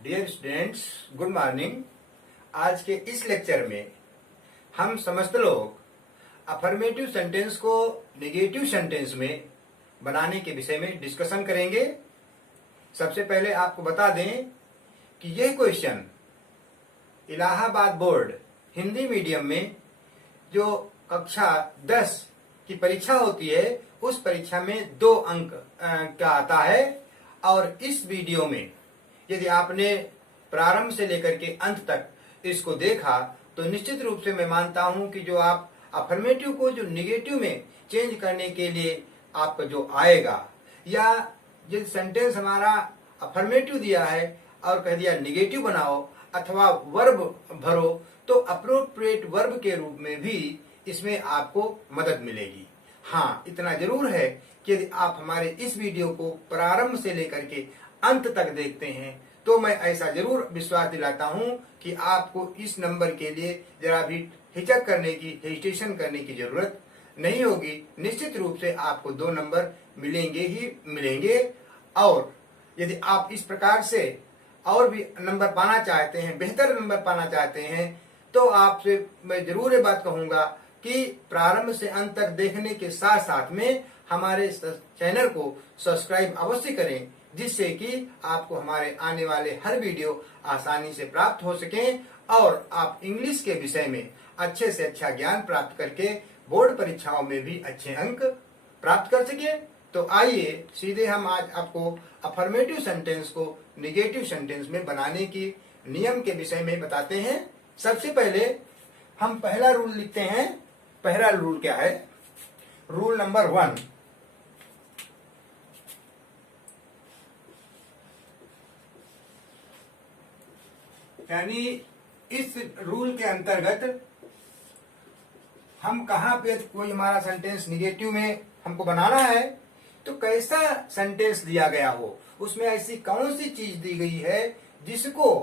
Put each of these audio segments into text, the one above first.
Dear students, good morning. आज के इस लेक्चर में हम समस्त लोग अफर्मेटिव सेंटेंस को नेगेटिव सेंटेंस में बनाने के विषय में डिस्कशन करेंगे। सबसे पहले आपको बता दें कि यह question Allahabad board Hindi medium में जो कक्षा 10 की परीक्षा होती है उस परीक्षा में 2 अंक का आता है। और इस वीडियो में यदि आपने प्रारंभ से लेकर के अंत तक इसको देखा तो निश्चित रूप से मैं मानता हूं कि जो आप अफर्मेटिव को जो निगेटिव में चेंज करने के लिए आपका जो आएगा, या जिस सेंटेंस हमारा अफर्मेटिव दिया है और कह दिया निगेटिव बनाओ अथवा वर्ब भरो, तो अप्रोप्रिएट वर्ब के रूप में भी इसमें आपको मदद मिलेगी। हाँ, इतना जरूर है कि यदि आप हमारे इस वीडियो को प्रारंभ से लेकर के अंत तक देखते हैं तो मैं ऐसा जरूर विश्वास दिलाता हूं कि आपको इस नंबर के लिए जरा भी हिचक करने की, हेजिटेशन करने की जरूरत नहीं होगी। निश्चित रूप से आपको 2 नंबर मिलेंगे ही मिलेंगे। और यदि आप इस प्रकार से और भी नंबर पाना चाहते हैं, बेहतर नंबर पाना चाहते हैं, तो आपसे मैं जरूर ये बात कहूंगा कि प्रारंभ से अंत तक देखने के साथ साथ में हमारे चैनल को सब्सक्राइब अवश्य करें, जिससे कि आपको हमारे आने वाले हर वीडियो आसानी से प्राप्त हो सके और आप इंग्लिश के विषय में अच्छे से अच्छा ज्ञान प्राप्त करके बोर्ड परीक्षाओं में भी अच्छे अंक प्राप्त कर सके। तो आइए सीधे हम आज आपको अफर्मेटिव सेंटेंस को निगेटिव सेंटेंस में बनाने की नियम के विषय में बताते हैं। सबसे पहले हम पहला रूल लिखते हैं। पहला रूल क्या है? रूल नंबर 1, यानी इस रूल के अंतर्गत हम कहां पे कोई हमारा सेंटेंस निगेटिव में हमको बनाना है तो कैसा सेंटेंस दिया गया हो, उसमें ऐसी कौन सी चीज दी गई है जिसको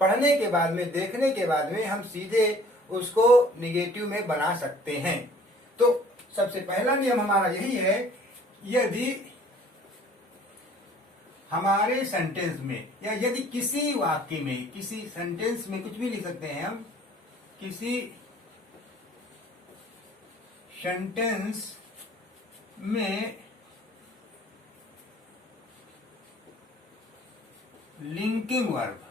पढ़ने के बाद में, देखने के बाद में हम सीधे उसको निगेटिव में बना सकते हैं। तो सबसे पहला नियम हमारा यही है, यदि हमारे सेंटेंस में या यदि किसी वाक्य में, किसी सेंटेंस में, कुछ भी लिख सकते हैं हम, किसी सेंटेंस में लिंकिंग वर्ब,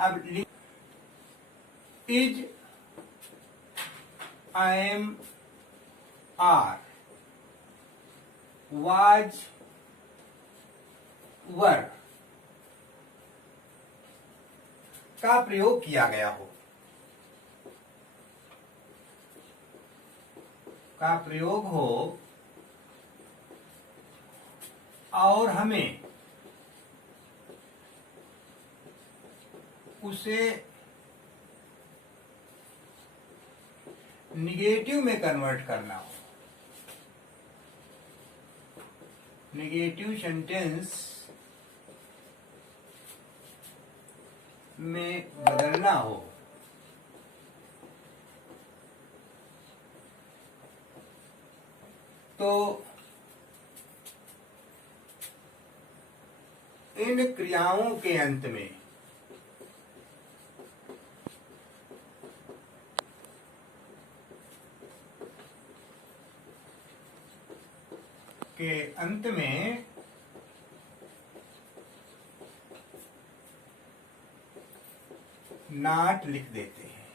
अब इज, एम, आर, वाज, वर का प्रयोग किया गया हो, का प्रयोग हो और हमें उसे निगेटिव में कन्वर्ट करना हो, निगेटिव सेंटेंस में बदलना हो, तो इन क्रियाओं के अंत में नॉट लिख देते हैं।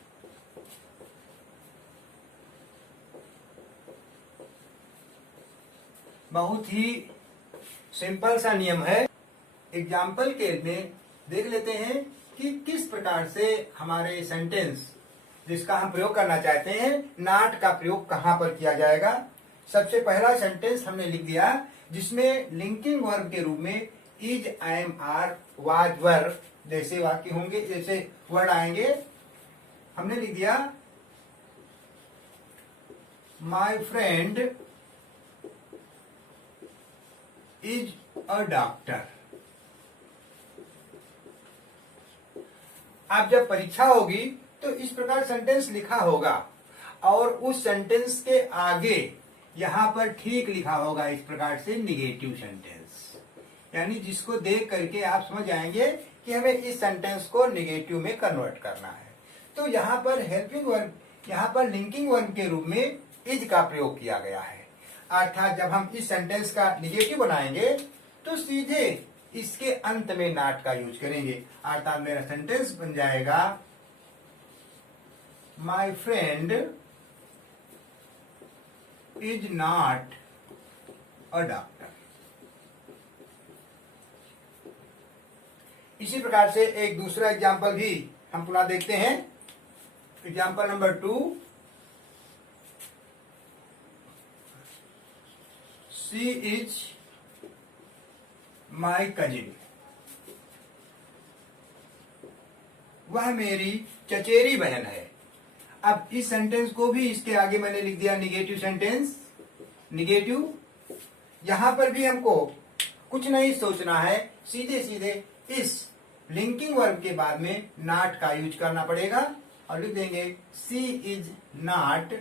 बहुत ही सिंपल सा नियम है। एग्जाम्पल के में देख लेते हैं कि किस प्रकार से हमारे सेंटेंस जिसका हम प्रयोग करना चाहते हैं, नॉट का प्रयोग कहां पर किया जाएगा। सबसे पहला सेंटेंस हमने लिख दिया जिसमें लिंकिंग वर्ब के रूप में इज, एम, आर, वाज, वर जैसे वाक्य होंगे, जैसे वर्ड आएंगे। हमने लिख दिया my friend is a doctor. अब जब परीक्षा होगी तो इस प्रकार सेंटेंस लिखा होगा और उस सेंटेंस के आगे यहां पर ठीक लिखा होगा इस प्रकार से निगेटिव सेंटेंस, यानी जिसको देख करके आप समझ जाएंगे कि हमें इस सेंटेंस को निगेटिव में कन्वर्ट करना है। तो यहाँ पर हेल्पिंग वर्ब, यहाँ पर लिंकिंग वर्ब के रूप में इज का प्रयोग किया गया है। अर्थात जब हम इस सेंटेंस का निगेटिव बनाएंगे तो सीधे इसके अंत में नॉट का यूज करेंगे। अर्थात मेरा सेंटेंस बन जाएगा my friend is not a doctor. इसी प्रकार से एक दूसरा एग्जाम्पल भी हम पुनः देखते हैं। Example number 2, she is my cousin. वह मेरी चचेरी बहन है। अब इस सेंटेंस को भी इसके आगे मैंने लिख दिया निगेटिव सेंटेंस, निगेटिव। यहां पर भी हमको कुछ नहीं सोचना है, सीधे सीधे इस लिंकिंग वर्ब के बाद में नॉट का यूज करना पड़ेगा और लिख देंगे she is not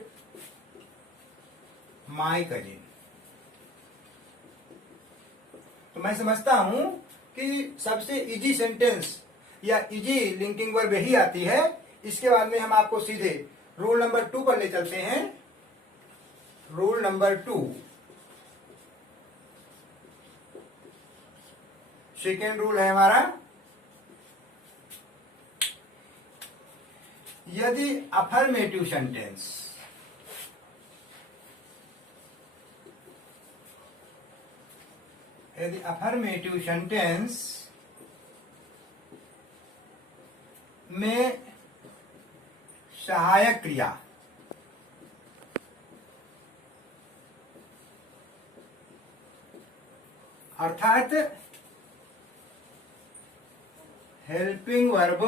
my cousin. तो मैं समझता हूं कि सबसे इजी सेंटेंस या इजी लिंकिंग वर्ब यही आती है। इसके बाद में हम आपको सीधे रूल नंबर 2 पर ले चलते हैं। रूल नंबर 2, सेकेंड रूल है हमारा, यदि अफर्मेटिव सेंटेंस में सहायक क्रिया अर्थात helping verb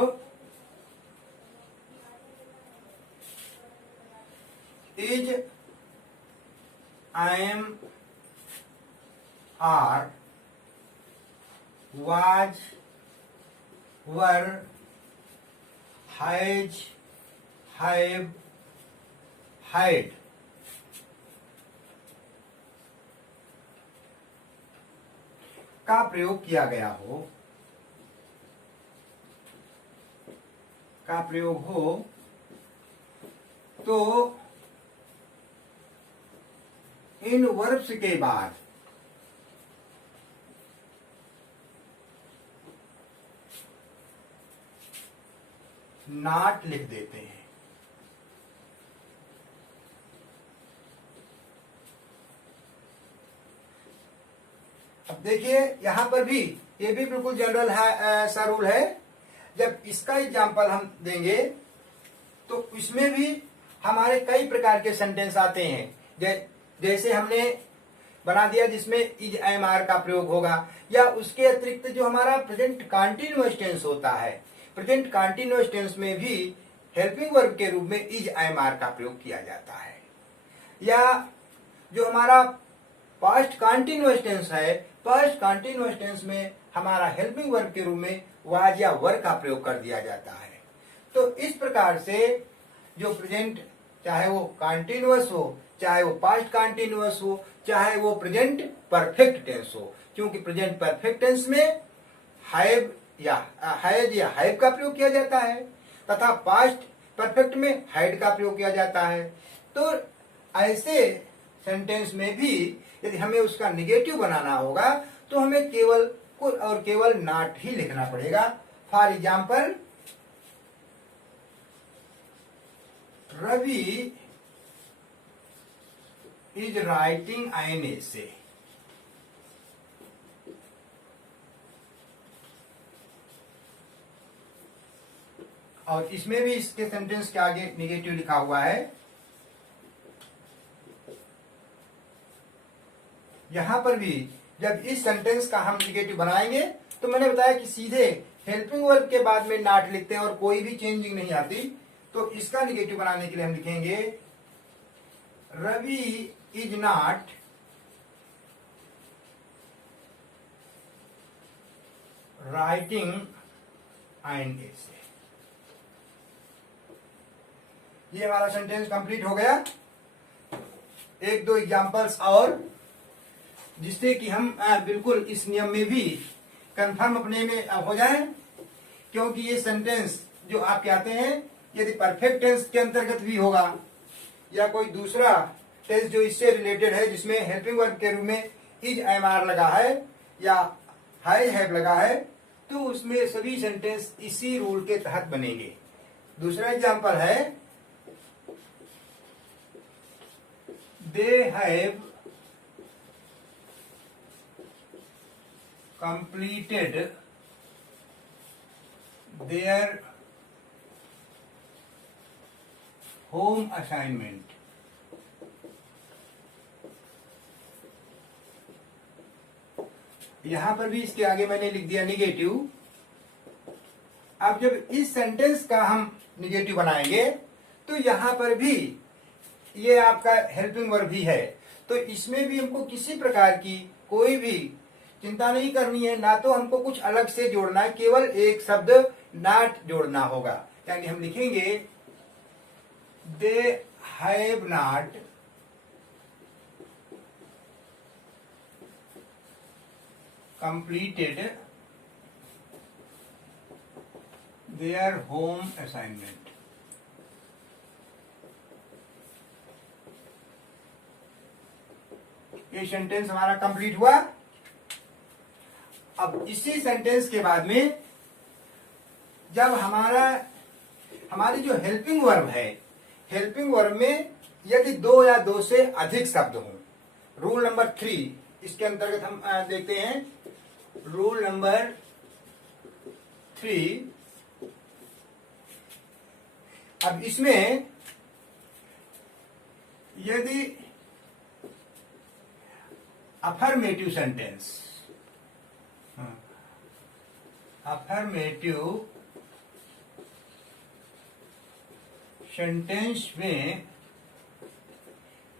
is, am, are, was, were, has, have, had का प्रयोग किया गया हो, तो इन वर्ब्स के बाद नॉट लिख देते हैं। अब देखिए यहां पर भी ये भी बिल्कुल जनरल है, सा रूल है। जब इसका एग्जाम्पल हम देंगे तो इसमें भी हमारे कई प्रकार के सेंटेंस आते हैं। जैसे हमने बना दिया जिसमें इज, एम, आर का प्रयोग होगा, या उसके अतिरिक्त जो हमारा प्रेजेंट कंटीन्यूअस टेंस होता है, प्रेजेंट कंटीन्यूअस टेंस में भी हेल्पिंग वर्ब के रूप में इज, एम, आर का प्रयोग किया जाता है। या जो हमारा पास्ट कंटीन्यूअस टेंस है, पास्ट कंटीन्यूअस टेंस में हमारा हेल्पिंग वर्ब के रूप में वाज या वर का प्रयोग कर दिया जाता है। तो इस प्रकार से जो प्रेजेंट, चाहे वो कंटीन्यूअस हो, चाहे वो पास्ट कंटीन्यूअस हो, चाहे वो प्रेजेंट परफेक्ट टेंस हो, क्योंकि प्रेजेंट परफेक्ट टेंस में हैव या हैज या हैव का प्रयोग किया जाता है, तथा पास्ट परफेक्ट में हैड का प्रयोग किया जाता है। तो ऐसे सेंटेंस में भी यदि हमें उसका निगेटिव बनाना होगा तो हमें केवल और केवल नॉट ही लिखना पड़ेगा। For example, Ravi is writing an essay. और इसमें भी इसके सेंटेंस के आगे निगेटिव लिखा हुआ है। यहां पर भी जब इस सेंटेंस का हम निगेटिव बनाएंगे तो मैंने बताया कि सीधे हेल्पिंग वर्ब के बाद में नॉट लिखते हैं और कोई भी चेंजिंग नहीं आती। तो इसका निगेटिव बनाने के लिए हम लिखेंगे Ravi is not writing an essay. ये हमारा सेंटेंस कंप्लीट हो गया। एक दो एग्जांपल्स और, जिससे कि हम बिल्कुल इस नियम में भी कंफर्म अपने में हो जाए, क्योंकि ये सेंटेंस जो आपके आते हैं यदि परफेक्ट टेंस के अंतर्गत भी होगा या कोई दूसरा टेंस जो इससे रिलेटेड है जिसमें हेल्पिंग वर्ब के रूप में इज एम आर लगा है या हाई हैव लगा है, तो उसमें सभी सेंटेंस इसी रूल के तहत बनेंगे। दूसरा एग्जांपल है they have completed their home assignment। यहां पर भी इसके आगे मैंने लिख दिया निगेटिव। अब जब इस सेंटेंस का हम निगेटिव बनाएंगे तो यहां पर भी ये आपका हेल्पिंग वर्ब भी है, तो इसमें भी हमको किसी प्रकार की कोई भी चिंता नहीं करनी है, ना तो हमको कुछ अलग से जोड़ना है, केवल एक शब्द नॉट जोड़ना होगा। यानी हम लिखेंगे they have not completed their home assignment. ये सेंटेंस हमारा कंप्लीट हुआ। अब इसी सेंटेंस के बाद में जब हमारी जो हेल्पिंग वर्ब है, हेल्पिंग वर्ब में यदि दो या दो से अधिक शब्द हों, रूल नंबर 3 इसके अंतर्गत हम देखते हैं। रूल नंबर 3, अब इसमें यदि अफर्मेटिव सेंटेंस, अफर्मेटिव सेंटेंस में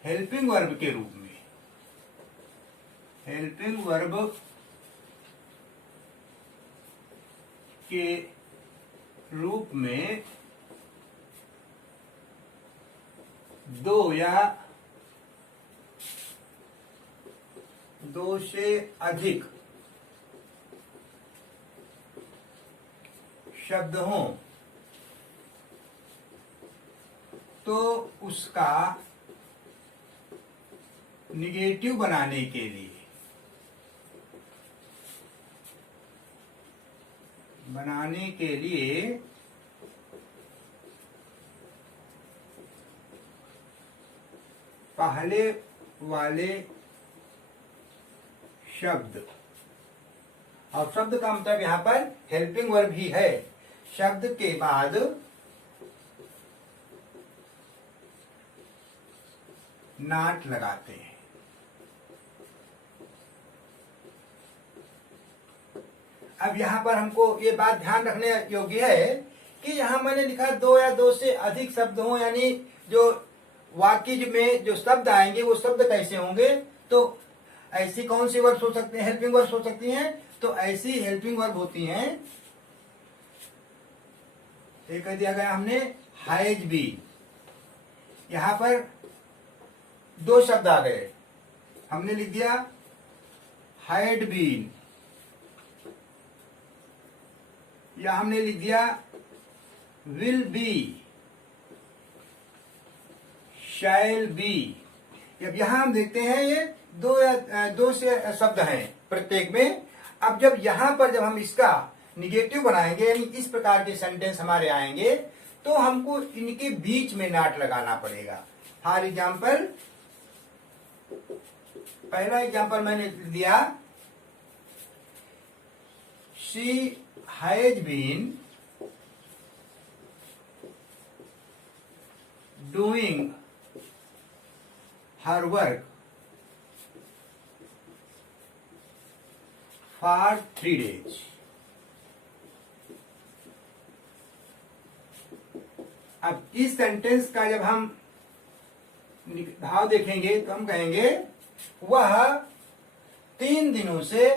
हेल्पिंग वर्ब के रूप में, हेल्पिंग वर्ब के रूप में दो या दो से अधिक शब्द हों तो उसका निगेटिव बनाने के लिए पहले वाले शब्द, और शब्द का मतलब यहां पर हेल्पिंग वर्ब भी है, शब्द के बाद नॉट लगाते हैं। अब यहां पर हमको ये बात ध्यान रखने योग्य है कि यहां मैंने लिखा दो या दो से अधिक शब्द हों, यानी जो वाक्य में जो शब्द आएंगे वो शब्द कैसे होंगे, तो ऐसी कौन सी वर्ब्स हो सकते हैं, हेल्पिंग वर्ब्स हो सकती हैं। तो ऐसी हेल्पिंग वर्ब होती हैं, एक कह दिया गया हमने हैज बीन, यहां पर दो शब्द आ गए, हमने लिख दिया हैड बीन, या हमने लिख दिया विल बी, शैल बी। अब यहां हम देखते हैं ये दो से शब्द हैं प्रत्येक में। अब जब यहां पर जब हम इसका निगेटिव बनाएंगे, यानी इस प्रकार के सेंटेंस हमारे आएंगे, तो हमको इनके बीच में नॉट लगाना पड़ेगा। फॉर एग्जाम्पल, पहला एग्जाम्पल मैंने दिया, she has been doing her work for 3 days। अब इस सेंटेंस का जब हम भाव देखेंगे तो हम कहेंगे वह 3 दिनों से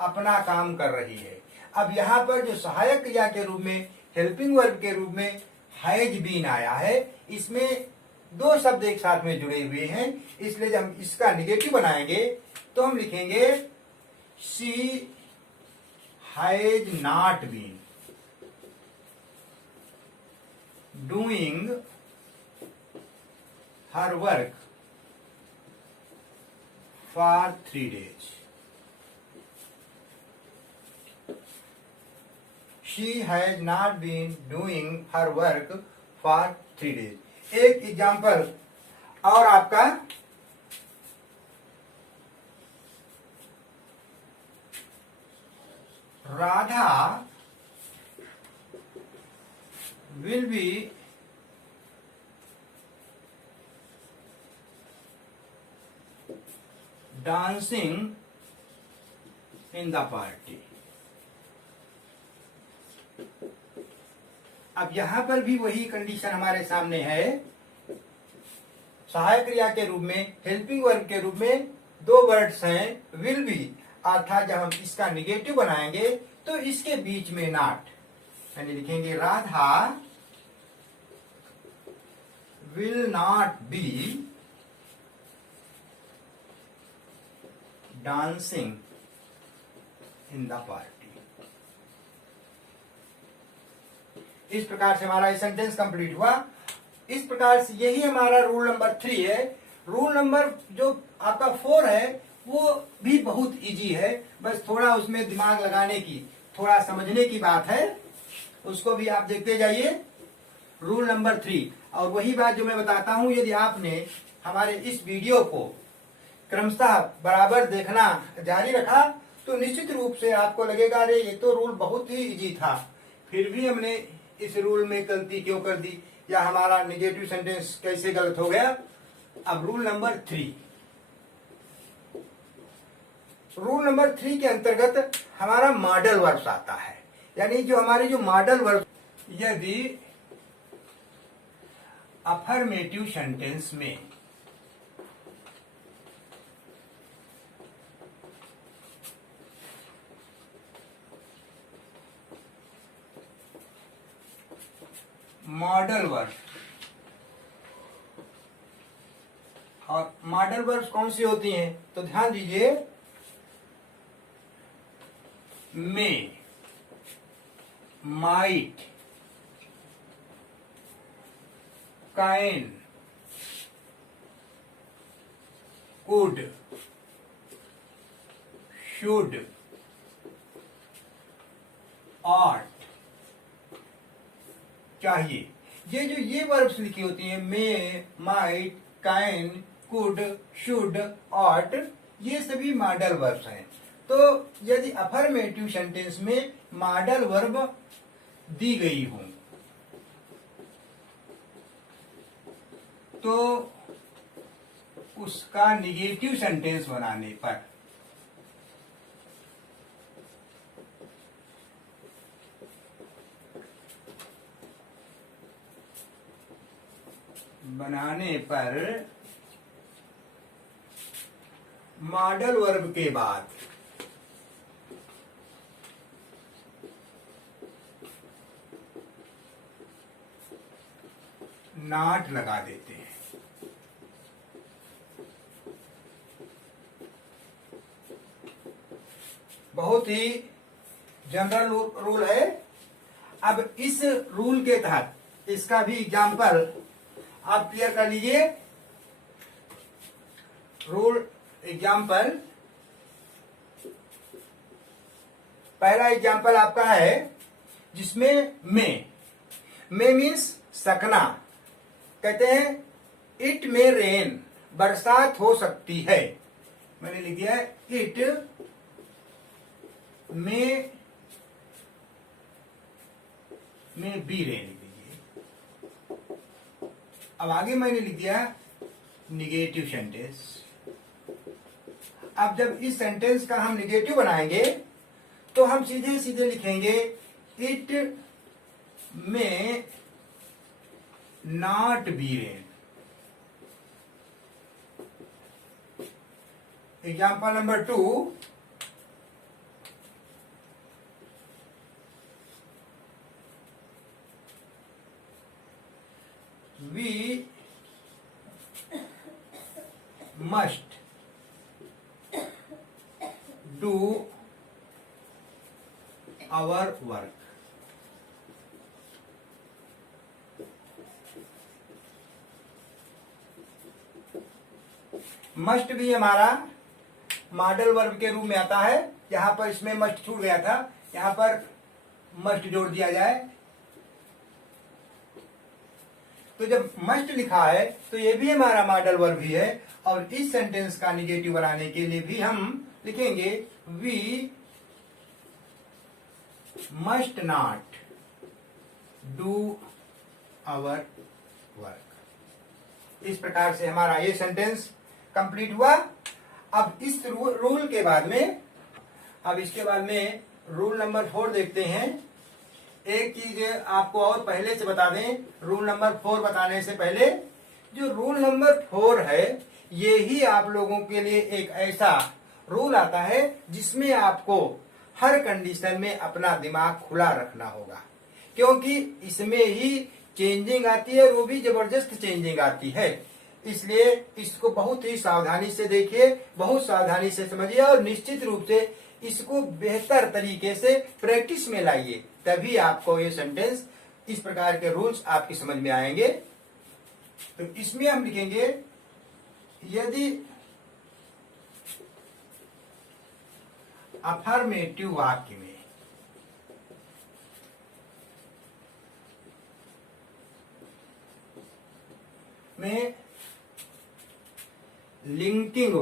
अपना काम कर रही है। अब यहां पर जो सहायक क्रिया के रूप में, हेल्पिंग वर्ब के रूप में हैज बीन आया है, इसमें दो शब्द एक साथ में जुड़े हुए हैं, इसलिए जब हम इसका निगेटिव बनाएंगे तो हम लिखेंगे she has not been doing her work for 3 days. She has not been doing her work for 3 days. एक एग्जाम्पल और आपका Radha will be dancing in the party. अब यहां पर भी वही कंडीशन हमारे सामने है, सहायक क्रिया के रूप में, हेल्पिंग वर्ब के रूप में दो वर्ड्स हैं विल बी, अर्थात जब हम इसका निगेटिव बनाएंगे तो इसके बीच में नॉट, यानी लिखेंगे Radha will not be dancing in the party. इस प्रकार से हमारा ये सेंटेंस कंप्लीट हुआ। इस प्रकार से यही हमारा रूल नंबर 3 है। रूल नंबर जो आपका 4 है वो भी बहुत इजी है, बस थोड़ा उसमें दिमाग लगाने की, थोड़ा समझने की बात है, उसको भी आप देखते जाइए। रूल नंबर 3, और वही बात जो मैं बताता हूं, यदि आपने हमारे इस वीडियो को क्रमशः बराबर देखना जारी रखा तो निश्चित रूप से आपको लगेगा अरे ये तो रूल बहुत ही इजी था, फिर भी हमने इस रूल में गलती क्यों कर दी, या हमारा निगेटिव सेंटेंस कैसे गलत हो गया। अब रूल नंबर 3, रूल नंबर 3 के अंतर्गत हमारा मॉडल वर्ब्स आता है, यानी जो हमारे जो मॉडल वर्ब, यदि अफर्मेटिव सेंटेंस में मॉडल वर्ब, और मॉडल वर्ब्स कौन सी होती हैं तो ध्यान दीजिए, may, might, can, could, should, ought, चाहिए। ये वर्ब्स लिखी होती हैं, may, might, can, could, should, ought, ये सभी मॉडल वर्ब्स हैं। तो यदि अफर्मेटिव सेंटेंस में मॉडल वर्ब दी गई हो तो उसका निगेटिव सेंटेंस बनाने पर मॉडल वर्ब के बाद नॉट लगा देते हैं। बहुत ही जनरल रूल है। अब इस रूल के तहत इसका भी एग्जाम्पल आप क्लियर कर लीजिए। रूल एग्जाम्पल, पहला एग्जाम्पल आपका है जिसमें मे मीन्स सकना, कहते हैं इट में रेन, बरसात हो सकती है। मैंने लिख दिया है इट में बी रेन, लिख दीजिए। अब आगे मैंने लिख दिया निगेटिव सेंटेंस। अब जब इस सेंटेंस का हम निगेटिव बनाएंगे तो हम सीधे सीधे लिखेंगे it may not be rain. Example number 2, we must do our work. Must भी हमारा मॉडल वर्ब के रूप में आता है। यहां पर इसमें मस्ट छूट गया था, यहां पर मस्ट जोड़ दिया जाए। तो जब मस्ट लिखा है तो ये भी हमारा मॉडल वर्ब ही है, और इस सेंटेंस का निगेटिव बनाने के लिए भी हम लिखेंगे we must not do our work. इस प्रकार से हमारा ये सेंटेंस कंप्लीट हुआ। अब इस रूल के बाद में, अब इसके बाद में रूल नंबर 4 देखते हैं। एक चीज आपको और पहले से बता दें, रूल नंबर 4 बताने से पहले, जो रूल नंबर 4 है ये ही आप लोगों के लिए एक ऐसा रूल आता है जिसमें आपको हर कंडीशन में अपना दिमाग खुला रखना होगा, क्योंकि इसमें ही चेंजिंग आती है, वो भी जबरदस्त चेंजिंग आती है। इसलिए इसको बहुत ही सावधानी से देखिए, बहुत सावधानी से समझिए, और निश्चित रूप से इसको बेहतर तरीके से प्रैक्टिस में लाइए, तभी आपको ये सेंटेंस, इस प्रकार के रूल्स आपकी समझ में आएंगे। तो इसमें हम लिखेंगे, यदि अफर्मेटिव वाक्य में linking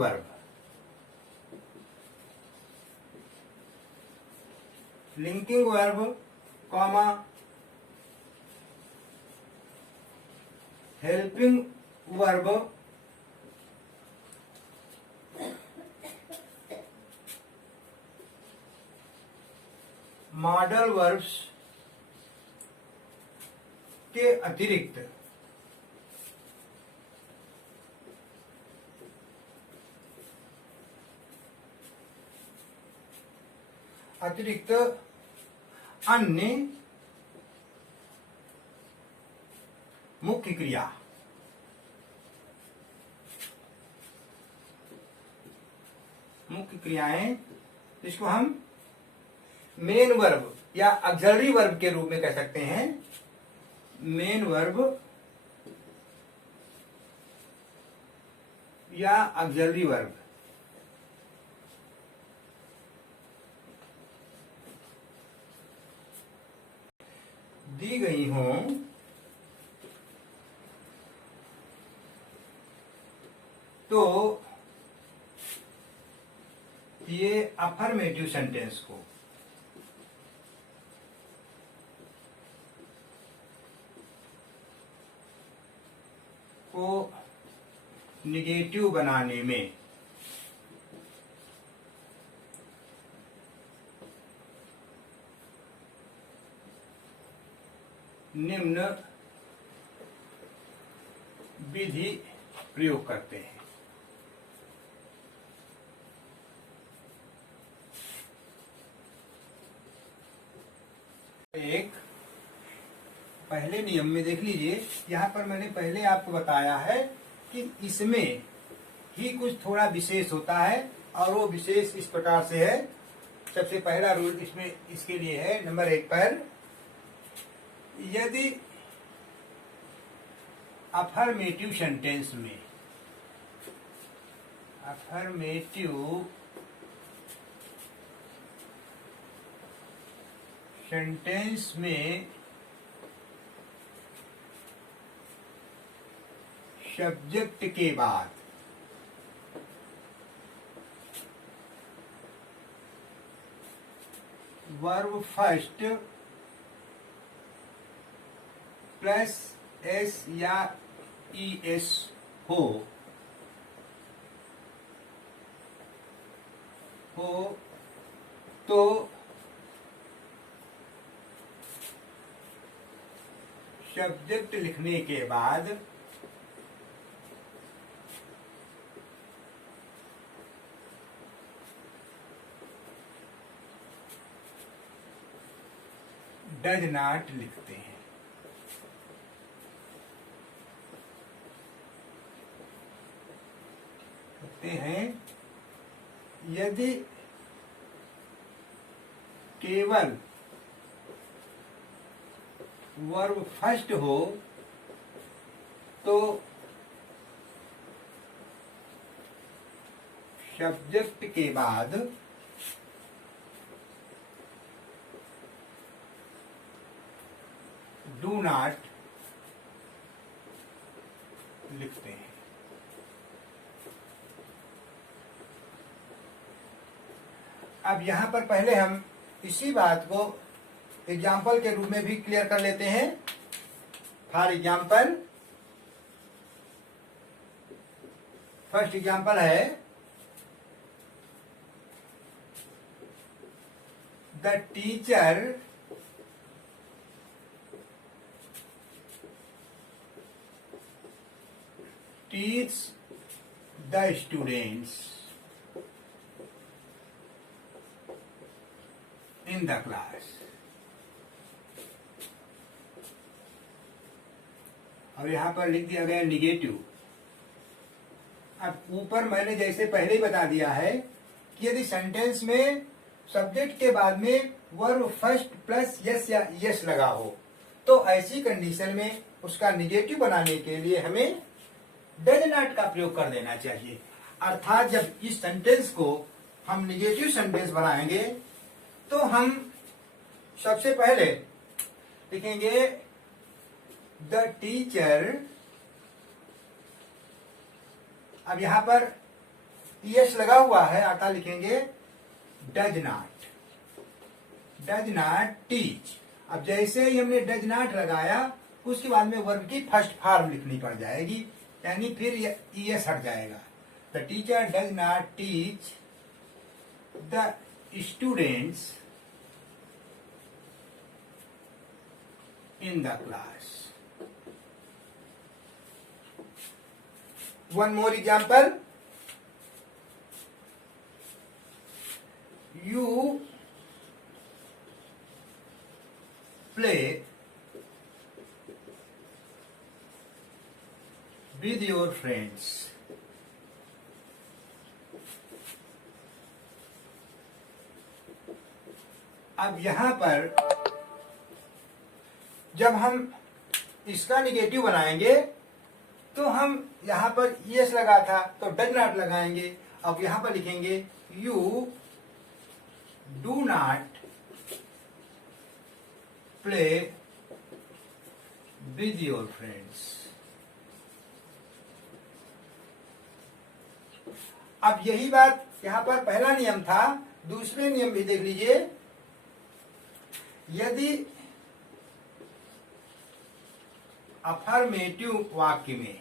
verb, comma helping verb modal verbs के अतिरिक्त अन्य मुख्य क्रिया, मुख्य क्रियाएं, इसको हम मेन वर्ब या ऑक्सिलरी वर्ब के रूप में कह सकते हैं। मेन वर्ब या ऑक्सिलरी वर्ब। दी गई हों तो ये अफर्मेटिव सेंटेंस को निगेटिव बनाने में निम्न विधि प्रयोग करते हैं। एक पहले नियम में देख लीजिए, यहां पर मैंने पहले आपको बताया है कि इसमें ही कुछ थोड़ा विशेष होता है, और वो विशेष इस प्रकार से है। सबसे पहला रूल इसमें इसके लिए है, नंबर 1 पर, यदि अफर्मेटिव सेंटेंस में सब्जेक्ट के बाद वर्ब फर्स्ट प्लस एस या ईएस हो तो सब्जेक्ट लिखने के बाद डज नॉट लिखते हैं। लिखते हैं यदि केवल वर्ब फर्स्ट हो तो सब्जेक्ट के बाद डू नॉट लिखते हैं। अब यहां पर पहले हम इसी बात को एग्जाम्पल के रूप में भी क्लियर कर लेते हैं। फॉर एग्जाम्पल, फर्स्ट एग्जाम्पल है the teacher teach the students in the class। और यहां पर लिख दिया गया निगेटिव। अब ऊपर मैंने जैसे पहले ही बता दिया है कि यदि सेंटेंस में सब्जेक्ट के बाद में वर्ब फर्स्ट प्लस यस या यस लगा हो तो ऐसी कंडीशन में उसका निगेटिव बनाने के लिए हमें डज नॉट का प्रयोग कर देना चाहिए। अर्थात जब इस सेंटेंस को हम निगेटिव सेंटेंस बनाएंगे तो हम सबसे पहले लिखेंगे द टीचर। अब यहां पर यस लगा हुआ है अर्थात लिखेंगे डज नॉट टीच। अब जैसे ही हमने डज नॉट लगाया उसके बाद में वर्ब की फर्स्ट फॉर्म लिखनी पड़ जाएगी, यानी फिर यस हट जाएगा। The teacher does not teach the students in the class. One more example, you play with your friends। अब यहां पर जब हम इसका निगेटिव बनाएंगे तो हम यहां पर यस लगा था तो डज नॉट लगाएंगे। अब यहां पर लिखेंगे you do not play with your friends। अब यही बात यहां पर पहला नियम था, दूसरे नियम भी देख लीजिए। यदि अफर्मेटिव वाक्य में,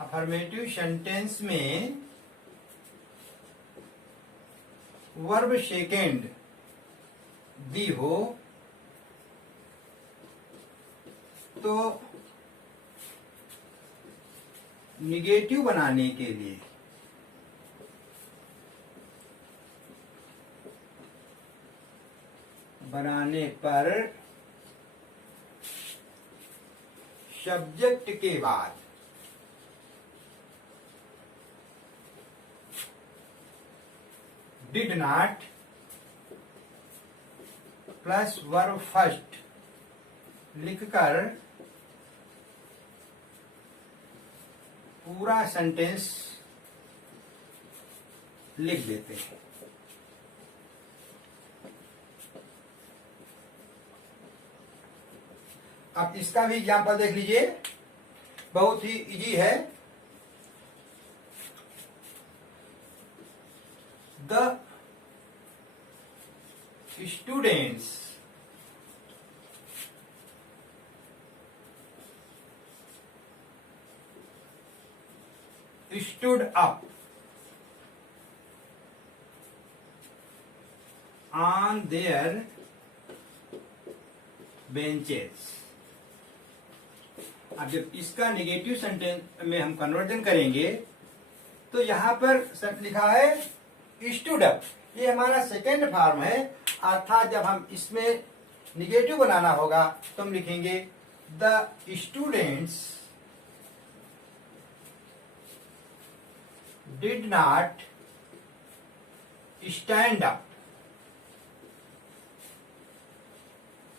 अफर्मेटिव सेंटेंस में वर्ब सेकेंड दी हो तो निगेटिव बनाने के लिए पर सब्जेक्ट के बाद did not plus verb first लिखकर पूरा सेंटेंस लिख देते हैं। अब इसका भी एग्जाम्पल देख लीजिए, बहुत ही इजी है। The students stood up on their benches। अब जब इसका नेगेटिव सेंटेंस में हम कन्वर्जन करेंगे तो यहां पर लिखा है stood up, ये हमारा सेकेंड फॉर्म है। अर्थात जब हम इसमें निगेटिव बनाना होगा तो हम लिखेंगे the students did not stand up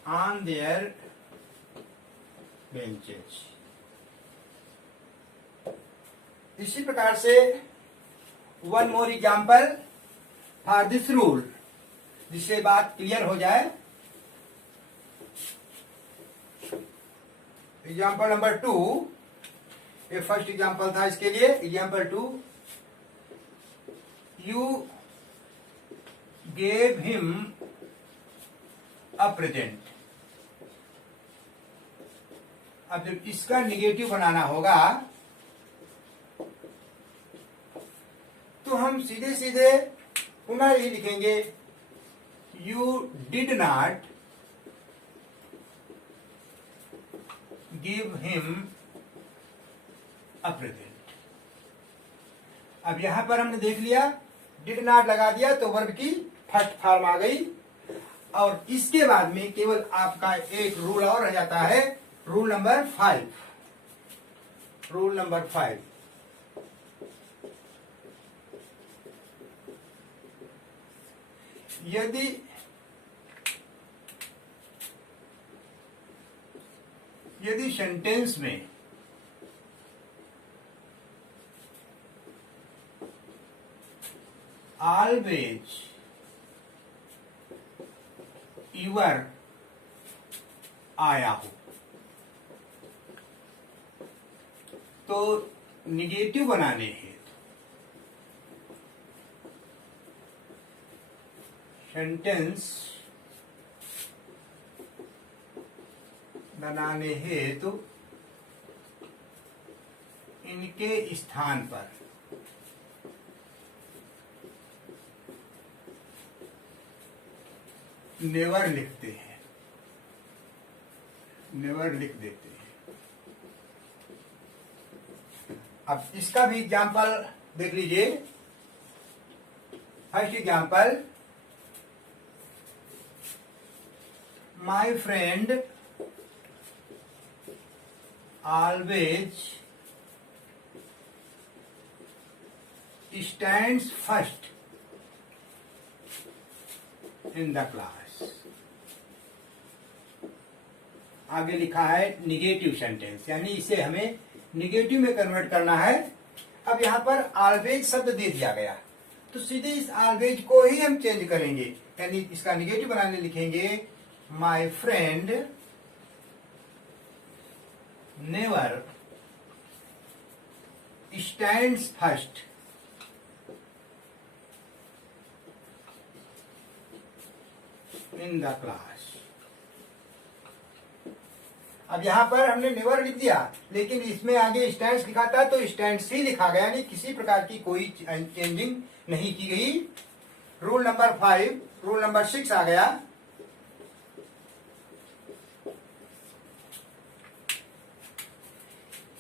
on their benches. इसी प्रकार से one more example for this rule, जिससे बात क्लियर हो जाए। एग्जाम्पल नंबर 2, ये फर्स्ट एग्जाम्पल था, इसके लिए example 2, you gave him a present. अब जब इसका निगेटिव बनाना होगा तो हम सीधे सीधे पुनः यही लिखेंगे, you did not give him a present. अब यहां पर हमने देख लिया, डिड नॉट लगा दिया तो वर्ब की फर्स्ट फॉर्म आ गई, और इसके बाद में केवल आपका एक रूल और रह जाता है, रूल नंबर 5। रूल नंबर 5, यदि सेंटेंस में ऑलवेज यूर आया हो तो निगेटिव बनाने हेतु सेंटेंस बनाने हेतु इनके स्थान पर नेवर लिखते हैं, नेवर लिख देते हैं। अब इसका भी एग्जाम्पल देख लीजिए। First example, my friend always stands first in the class। आगे लिखा है निगेटिव सेंटेंस, यानी इसे हमें निगेटिव में कन्वर्ट करना है। अब यहां पर ऑलवेज शब्द दे दिया गया तो सीधे इस ऑलवेज को ही हम चेंज करेंगे, यानी इसका निगेटिव बनाने लिखेंगे, my friend never stands first in the class। अब यहां पर हमने नेवर लिख दिया, लेकिन इसमें आगे स्टैंड्स लिखा था तो स्टैंड्स ही लिखा गया, यानी किसी प्रकार की कोई चेंजिंग नहीं की गई। रूल नंबर 5, रूल नंबर 6 आ गया।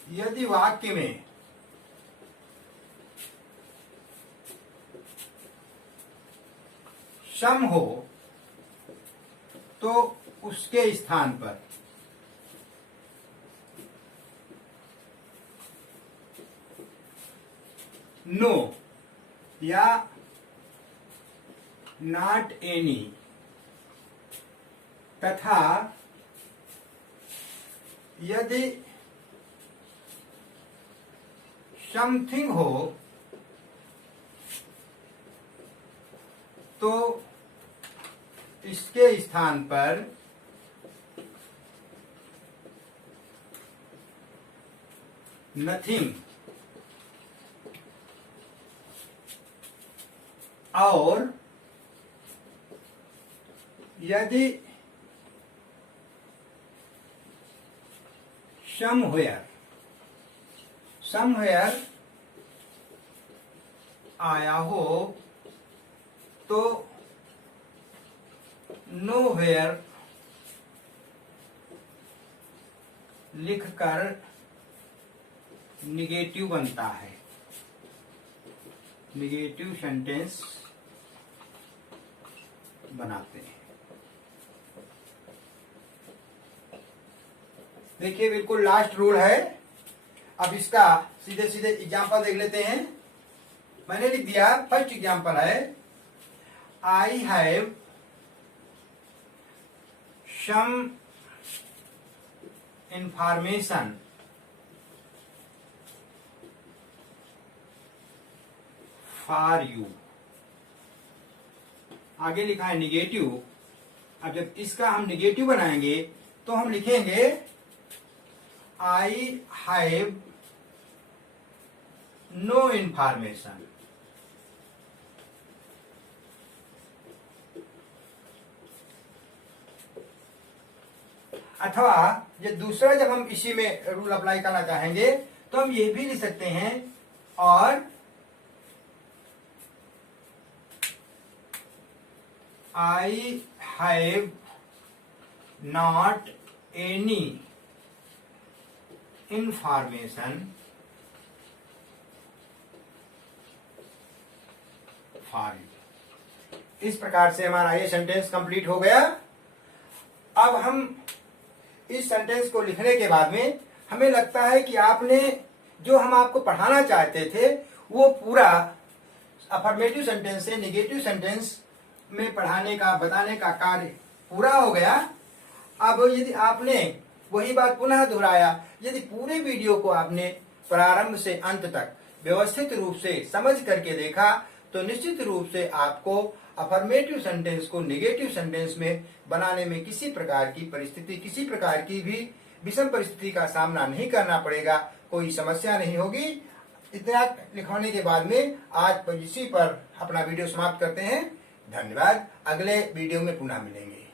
यदि वाक्य में सम हो तो उसके स्थान पर नो या नॉट एनी तथा यदि समथिंग हो तो इसके स्थान पर नथिंग और यदि समवेयर आया हो तो नोवेयर लिखकर निगेटिव बनता है। निगेटिव सेंटेंस बनाते हैं। देखिए बिल्कुल लास्ट रूल है। अब इसका सीधे सीधे एग्जाम्पल देख लेते हैं। मैंने लिख दिया, फर्स्ट एग्जांपल है I have some information for you. आगे लिखा है निगेटिव। अब जब इसका हम निगेटिव बनाएंगे तो हम लिखेंगे आई हैव नो इंफॉर्मेशन। अथवा ये दूसरा, जब हम इसी में रूल अप्लाई करना चाहेंगे तो हम ये भी लिख सकते हैं, और I have not any information for you. इस प्रकार से हमारा ये सेंटेंस कंप्लीट हो गया। अब हम इस सेंटेंस को लिखने के बाद में हमें लगता है कि आपने जो हम आपको पढ़ाना चाहते थे वो पूरा अफर्मेटिव सेंटेंस से नेगेटिव सेंटेंस में पढ़ाने का, बताने का कार्य पूरा हो गया। अब यदि आपने वही बात पुनः दोहराया, यदि पूरे वीडियो को आपने प्रारंभ से अंत तक व्यवस्थित रूप से समझ करके देखा तो निश्चित रूप से आपको अफर्मेटिव सेंटेंस को नेगेटिव सेंटेंस में बनाने में किसी प्रकार की परिस्थिति, किसी प्रकार की भी विषम परिस्थिति का सामना नहीं करना पड़ेगा, कोई समस्या नहीं होगी। इतना लिखवाने के बाद में आज इसी पर अपना वीडियो समाप्त करते हैं। धन्यवाद। अगले वीडियो में पुनः मिलेंगे।